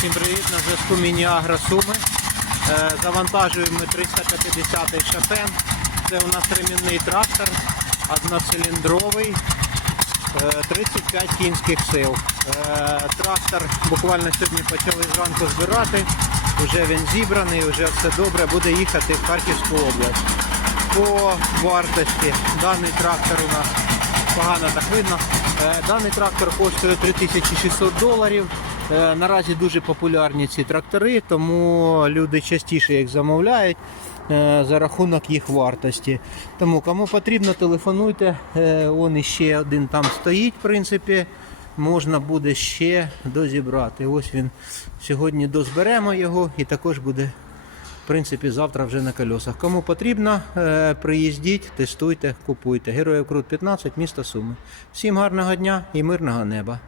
Всім привіт, на зв'язку Міні-Агро Суми. Е, Завантажуємо ми 350 шофен. Це у нас ремінний трактор, одноциліндровий, е, 35 кінських сил. Е, Трактор буквально сьогодні почали зранку збирати. Вже він зібраний, вже все добре, буде їхати в Харківську область. По вартості даний трактор у нас погано так видно. Е, Даний трактор коштує 3600 доларів. Е, Наразі дуже популярні ці трактори, тому люди частіше їх замовляють е, за рахунок їх вартості. Тому кому потрібно, телефонуйте. Е, Он іще один там стоїть, в принципі. Можна буде ще дозібрати. Ось він сьогодні дозберемо його і також буде принципі, завтра вже на колесах. Кому потрібно, е, приїздіть, тестуйте, купуйте. Героїв Крут 15, місто Суми. Всім гарного дня і мирного неба.